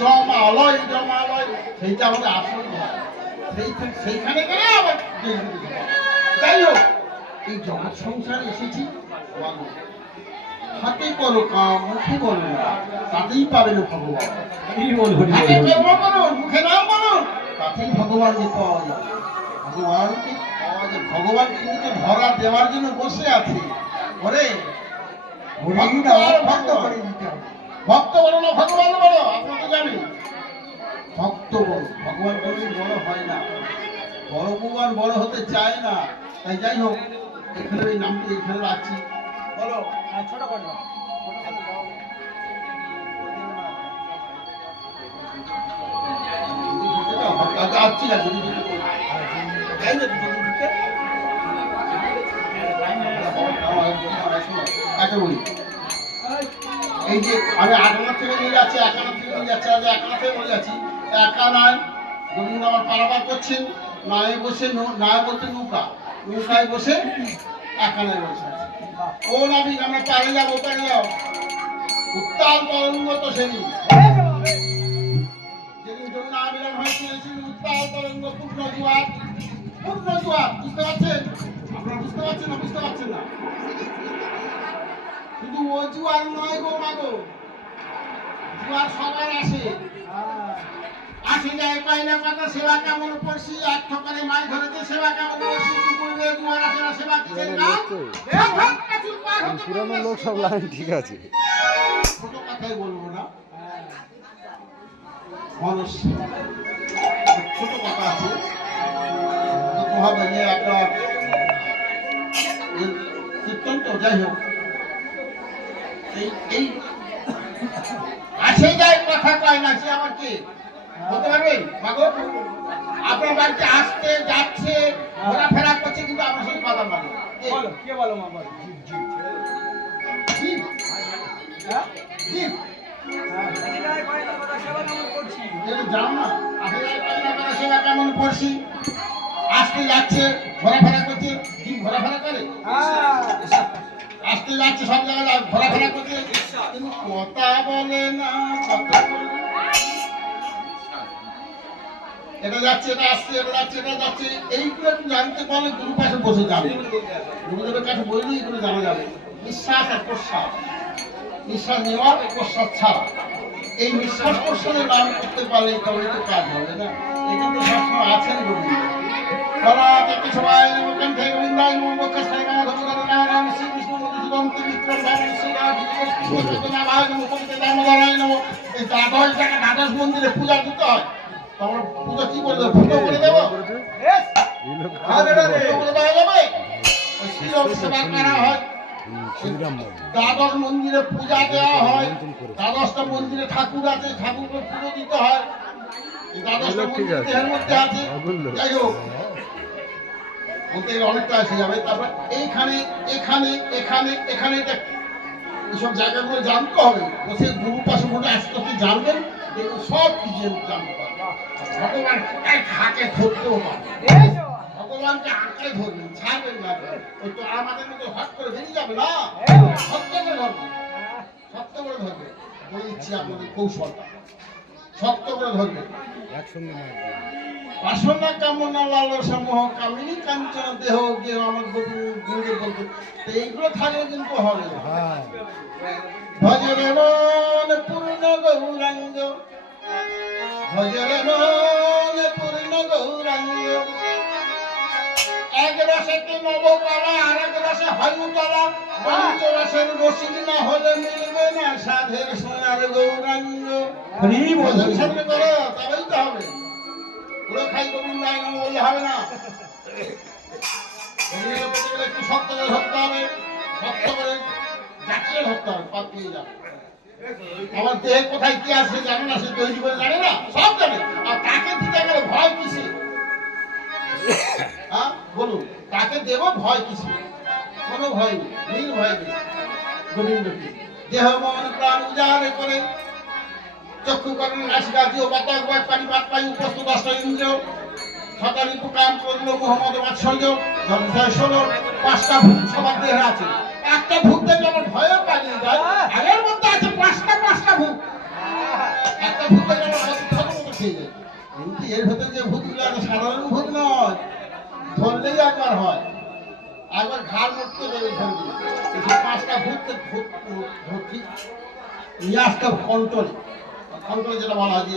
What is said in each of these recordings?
জমালয় জমালয় সেইটা আমাদের আসল ঘর। সেইখানে গেলে আবার যাই হোক এই জগৎ সংসারে এসেছি হাতে করো কাম মুখে বলো তাতেই পাবেন ভগবান। হাতে কর্ম করুন মুখে নাম বলুন তাতেই ভগবানকে পাওয়া যায়। ভগবানকে পাওয়া যায়। ভগবান কিন্তু ধরা দেওয়ার জন্য বসে আছে। ওরে ভক্ত বলো না ভগবান বলো। আপনারা জানেন ভক্ত বড় ভগবান কোনদিন বড় হয় না। বড় ভগবান বড় হতে চায় না। তাই যাই হোক এখানে ওই নামটি এখানে রাখছি। বলো ছোট করো আচ্ছা বলি এই যে আমি আটানা থেকে নিয়ে যাচ্ছি একানা থেকে নিয়ে যাচ্ছি আজ একানা থেকে বলে যাচ্ছি একানায় গোবিন্দ আমার পারাপার করছেন নায়ে বসে নায়ে বলতে নৌকা নৌকায় বসে একানায় বসে আছে। ও নাবিক আমরা পারে যাবো পারে যাও উত্তাল তরঙ্গ তো সেদিন যেদিন যমুনা মিলন হয়েছিল উত্তাল তরঙ্গ পূর্ণ জোয়ার বুঝতে পারছেন? আপনারা বুঝতে পারছেন না? বুঝতে পারছেন না? শুধু ও জোয়ার নয় গো মাগো জোয়ার সবার আসে যায় পাইলা পাতা সেবা কেমন করছি এক ঠকারে মাছ ধরেছে সেবা কেমন করছি দুপুরে জোয়ার আসে না সেবা কিসের কাজ পুরানো লোক সব লাইন ঠিক আছে ছোট কথাই বলবো না মানুষ ছোট কথা আছে মহাবাজে আপনার কীর্তন তো যাই হোক এই আসে যায় কথা কয় না সে আমার কি বলতে পারবেন মাগো আপনার বাড়িতে আসতে যাচ্ছে ঘোরাফেরা করছে কিন্তু আমার সঙ্গে কথা বলে কে বলো মা বলো কেমন করছি আসতে যাচ্ছে ঘোরাফেরা করছে ঘোরাফেরা করে আসতে যাচ্ছে সব জায়গায় ঘোরাফেরা করছে কিন্তু কথা বলে না এটা যাচ্ছে এটা আসছে এটা যাচ্ছে এটা যাচ্ছে এইগুলো একটু জানতে পারলে গুরু পাশে বসে যাবে গুরুদেবের কাছে বললেই এগুলো জানা যাবে নিঃশ্বাস আর প্রশ্বাস নিঃশ্বাস নেওয়া প্রশ্বাস ছাড়া এই নিঃশ্বাস প্রশ্বাসের নাম করতে পারলে তবে তো কাজ হবে না এখানে তো সবসময় আছেন গোবিন্দ তারা সবাই নমকান থেকে গোবিন্দায় নমক সাইনা ধর্মদান নারায়ণ শ্রী বিষ্ণু মধুসূদন বিক্রম ভাবে শ্রীরাজ কৃষ্ণ ভাই নমস্তে দামোদরায় নম এই দ্বাদশ মন্দিরে পূজা দিতে হয় তোমরা পূজা কি করে দেবো ফুটো করে দেবো দ্বাদশ মন্দিরে পূজা দেওয়া হয় দ্বাদশটা মন্দিরে ঠাকুর আছে ঠাকুরকে পুজো দিতে হয় দ্বাদশটা মন্দিরের মধ্যে আছে যাই হোক বলতে অনেকটা এসে যাবে তারপর এইখানে এখানে এখানে এখানে এইসব জায়গাগুলো জানতে হবে বসে গুরু পাশে মধ্যে আস্তে আস্তে জানবেন সব কিছু জানতে পারবেন ভগবান হাতে ধরতেও পারবেন ভগবানকে আঁকড়ে ধরবেন ছাড়বেন না ওই তো আমাদের মতো হট করে বেরিয়ে যাবে না সত্য করে ধরবে সত্য করে ধরবে বলে দিচ্ছি আপনাদের কৌশলটা সত্য করে ধরবে বাসনা কামনা লালসা মোহ কামিনী কাঞ্চন দেহ গেহ আমার গুরুদেব বলতে এইগুলো থাকলে কিন্তু হবে ভজরে মন পূর্ণ গৌরাঙ্গ ভজরে মন পূর্ণ গৌরাঙ্গ এক রসেতে নবকলা আর এক রসে হলুতলা পঞ্চ রসের রসিক না হলে মিলবে না সাধের সোনার গৌরাঙ্গ সামনে করো তবেই তো হবে পুরো খাই গোবিন্দায় নাম বললে হবে না একটু শক্ত করে ধরতে হবে শক্ত করে জাকিয়ে ধরতে হবে পা পেয়ে যাবে আমার দেহে কোথায় কি আছে জানে না সে তৈরি করে জানে না সব জানে আর তাকে দিতে গেলে ভয় কিসে হ্যাঁ বলুন তাকে দেব ভয় কিসে কোনো ভয় নেই নির্ভয় নেই গোবিন্দকে দেহ মন প্রাণ উজাড় করে চক্ষু কর্ণ নাসিকা জিও বাতাক বাক পানি পাত পাই উপস্থ দশটা ইন্দ্রিয় সকালি কাম করলো মোহাম্মদ বাৎসল্য ধর্মশয় ষোলো পাঁচটা ভূত সবার দেহে আছে একটা ভূত দেখলে আমার ভয়ও পালিয়ে যায় আগের মধ্যে আছে পাঁচটা ভূত একটা ভূত দেখলে আমাদের ছোট মতো খেয়ে যায়, কিন্তু এর ভেতরে যে ভূতগুলো আছে সাধারণ ভূত নয়, ধরলেই একবার হয়, একবার ঘাড় মরতে যাবে ধরবি। এই 5টা ভূত ভর্তি নিয়ে আসতে হবে কন্ট্রোলে, কন্ট্রোলে যেটা বলা হয় যে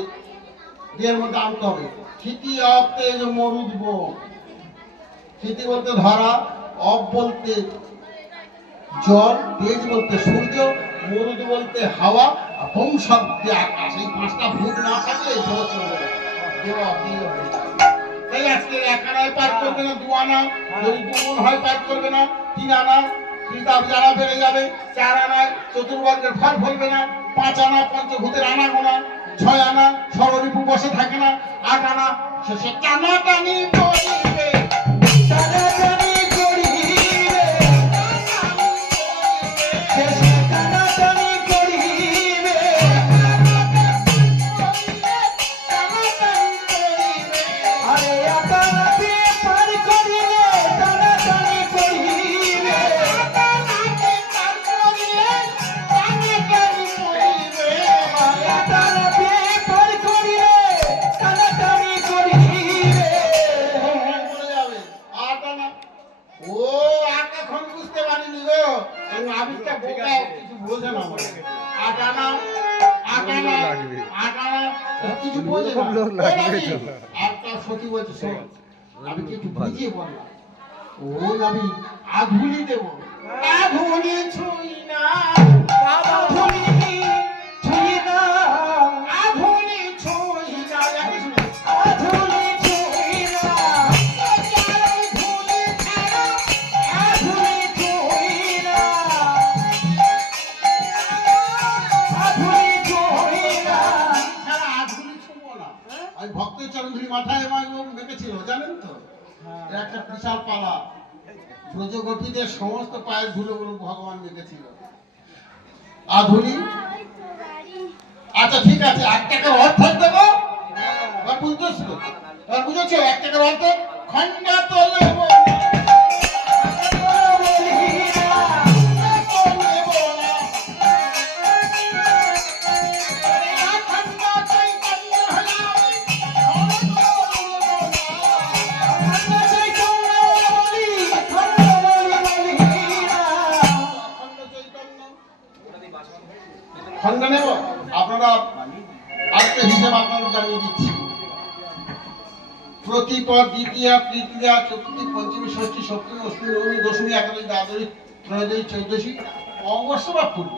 এর মধ্যে আনতে হবে। ক্ষিতি অব তেজ মরুদ বোম, ক্ষিতি বলতে ধরা, অব বলতে জল, তেজ বলতে সূর্য, মরুদ বলতে হাওয়া, আর বোম শব্দে আকাশ। এই 5টা ভূত না থাকলে দেহ চলবে না, দেহ অকেজ হয়ে যাবে। তাই আজকে 1 আনায় পার করবে না, 2 আনা, যদি 2 গুণ হয় পার করবে না, 3 আনা কিতাব যারা বেড়ে যাবে, 4 আনায় চতুর্বর্গের ফল ফলবে না, 5 আনা পঞ্চভূতের আনা গোনা, 6 আনা সর্বরিপু বসে থাকে না, 8 আনা শেষে টানাটানি পড়িবে, টানাটানি পড়িবে, শেষে টানাটানি পড়িবে, আরে আটানাতে পার করিলে টানাটানি পড়িবে, আটানাতে পার করিলে টানাটানি পড়িবে, আটানাতে পার করিলে টানাটানি পড়িবে। পড়ে যাবে আটানা। ও এখন বুঝতে পারিনি গো, আবিরটা বোকা, কিছু বোঝে না মনে। আটানা আটানা আটানা কিছু বোঝে না। একটা সত্যি বলছে, শোন আমি কিছু বুঝিয়ে বললাম। ও আমি আধুলি দেব, আধুলি ছুঁই না, আধুলি ছুঁই না, আধুলি ছুঁই না, আধুলি ছুঁই না, আধুলি ছাড়া, আধুলি ছুঁই না, আধুলি ছুঁই না, ছাড়া আধুলি ছুঁবো না। আমি ভক্তের চরণধুলি মাথায় মেখেছিল জানেন তো, একটা বিশাল পালা, ব্রজগোপীদের সমস্ত পায়ের ধুলোগুলো ভগবান মেখেছিল। আধুলি, আচ্ছা ঠিক আছে, 1 টাকার অর্ধেক দেবো, বুঝতেছো? বুঝেছো? 1 টাকার অর্ধেক খন্ডা তোলে খন্ড নেব। আপনারা আজকে হিসেব আপনাদের জানিয়ে দিচ্ছি। প্রতিপদ, দ্বিতীয়া, তৃতীয়া, চতুর্থী, পঞ্চমী, ষষ্ঠী, সপ্তমী, অষ্টমী, নবমী, দশমী, একাদশী, দ্বাদশী, ত্রয়োদশী, চৌদশী, অমাবস্যা বা পূর্ব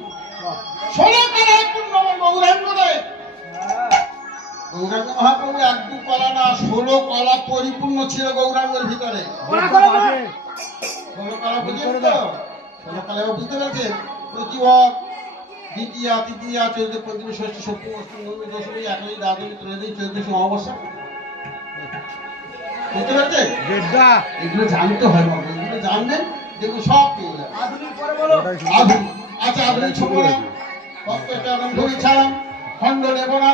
16 কালায় পূর্ণ গৌরাঙ্গ দেয়। গৌরাঙ্গ মহাপ্রভু 1-2 কলা না, 16 কলা পরিপূর্ণ ছিল গৌরাঙ্গের ভিতরে। 16 কলা বুঝতে তো? 16 কলা বুঝতে পেরেছেন? প্রতিপদ, দ্বিতীয়া, তৃতীয়া, চতুর্থী, পঞ্চমী, ষষ্ঠী, সপ্তমী, অষ্টমী, নবমী, দশমী, একাদশী, দ্বাদশী, ত্রয়োদশী, চৌদশী, অমাবস্যা। বুঝতে পারছেন? এগুলো জানতে হয় বাবা, এগুলো জানবেন দেখুন সব পেয়ে যাবেন। আচ্ছা আধুনিক ছোট না, ভক্তটা ধরে ছাড়াম, খন্ড নেব না।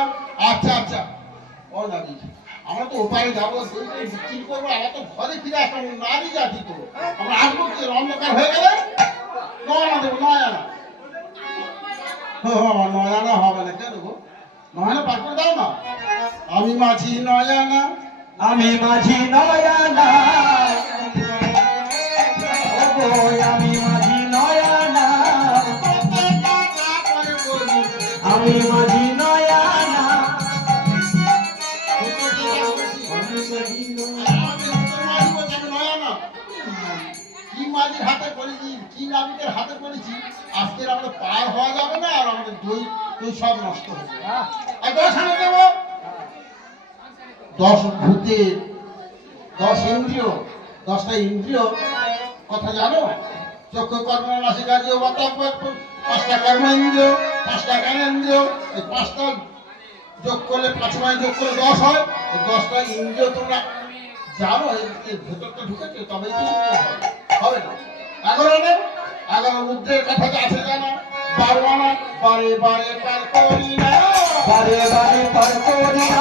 আচ্ছা ও নারী, আমরা তো ওপারে যাবো, বিক্রি করবো, আবার তো ঘরে ফিরে আসতাম, নারী জাতি তো আমরা আসবো কি অন্ধকার হয়ে গেলে 9 আনা দেবো, 9 আনা। 9 আনা হবে না, কেন গো? 9 আনা পার করে দাও না। আমি মাঝি 9 আনা, আমি মাঝি 9 আনা, আমি মাঝি 9 আনা, আমি মাঝি 9 আনা, কি মাঝির হাতে করেছি, কি নাবিকের হাতে করেছি, আজকের আমরা পার হওয়া যাবে না, আর আমাদের দই সব নষ্ট হবে। আর 10 আনা দেব। 10 ভূতের 10 ইন্দ্রিয়, 10টা ইন্দ্রিয় কথা জানো? চক্ষু, কর্ণ, নাসিকা, জিহ্বা, ত্বক, 5টা কর্মেন্দ্রিয়, 5টা জ্ঞানেন্দ্রিয়। এই 5টা যোগ করলে 5 যোগ করে 10 হয়। এই 10টা ইন্দ্রিয় তোমরা জানো, এর ভেতরটা ঢুকেছে, তবে হবে না। 11 আনা, 11 মুদ্রের কথা আছে জানো? 12 আনা, বারে বারে পার করি না, বারে বারে পার করি না,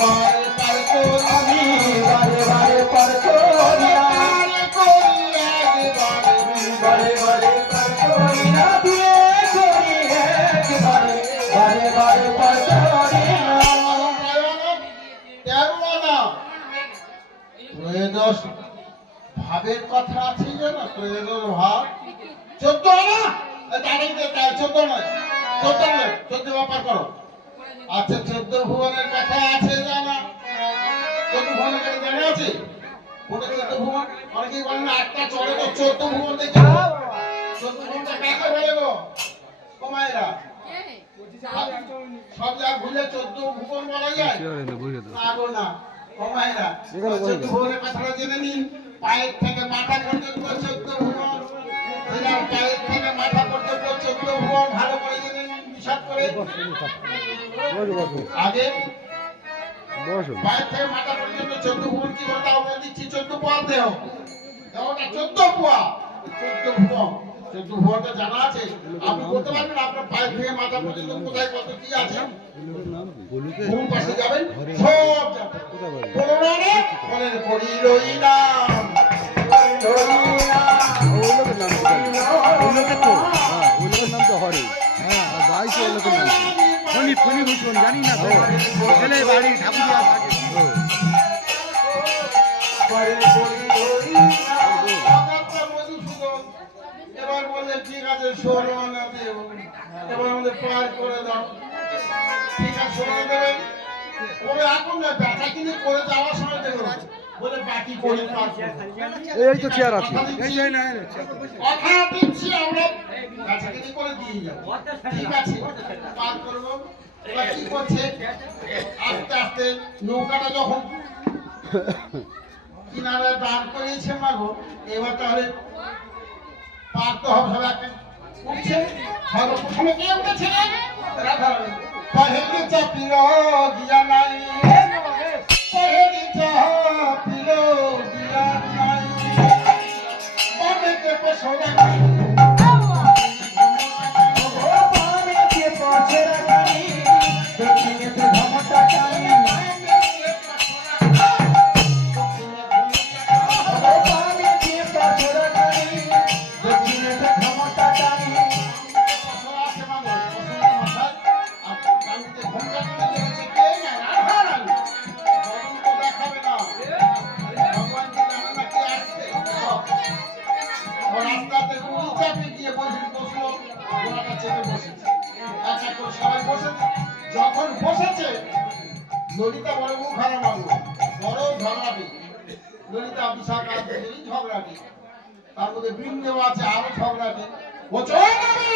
বারে পার করি, আমি বারে বারে পার করি না, বারে বারে পার করি না, বিয়ে করি একবারে, বারে বারে পার করি ভাত 14 আনা তাহলে 14 নয় 14 ব্যাপার করো। আচ্ছা 14 ভুবনের কথা আছে জানা? 14 ভুবনের কথা জানা আছে? কোনটা 14 ভুবন? অনেকেই বলেন 8টা চলে তো 14 ভুবন দেখে 14 ভুবনটা কাকে বলে গো? কমায়রা সব জায়গা ভুলে 14 ভুবন বলা যায় না গো না কমায়রা 14 ভুবনের কথাটা জেনে নিন। পায়ের থেকে মাথা পর্যন্ত 14 ভুবন, পায়ের থেকে মাথা পর্যন্ত 14 ভুবন ভালো করে জেনে নিন হিসাব করে। আগে পায়ের থেকে মাথা পর্যন্ত 14 ভুবন কি বলতে হবে দিচ্ছি 14 পোয়া দেহ দেহটা 14 পোয়া 14 ভুবন 14 ভুবনটা জানা আছে? আপনি বলতে পারবেন আপনার পায়ের থেকে মাথা পর্যন্ত কোথায় কত কি আছে? কোন পাশে যাবেন সব মনের করি রইনা জানি না তো ছেলে বাড়ি ঠাকুরিয়া থাকে। এবার বললে ঠিক আছে সোনা দেব, এবার আমাদের পার করে দাও। ঠিক আছে সোনা দেবেন ওই এখন না বেচা কিনে করে যাওয়ার সময় দেবো বলে বাকি করে এই তো চেয়ার আছে কথা দিচ্ছি আমরা বেচা কিনে করে দিয়ে যাবো। ঠিক আছে পার করবো। এবার কি করছে আস্তে আস্তে নৌকাটা যখন কিনারে দাঁড় করিয়েছে মাগো এবার তাহলে পার তো হবে সব একটা উঠছে সর্বপ্রথমে কে উঠেছে রাধারানী পহেলি চাপিল গিয়া নাই পহেলি চাপিল গিয়া নাই বামেতে পছরা বামেতে পছরা গানি দক্ষিণেতে ধমটা গানি বামেতে পছরা গানি দক্ষিণেতে ধমটা গানি যখন বসেছে ললিতা বড় মুখ খারাপ মানলো বড় ঝগড়াবে ললিতা বিশাখা ঝগড়াবে তার মধ্যে বৃন্দেও আছে আরো ঝগড়াবে ও চলে যাবে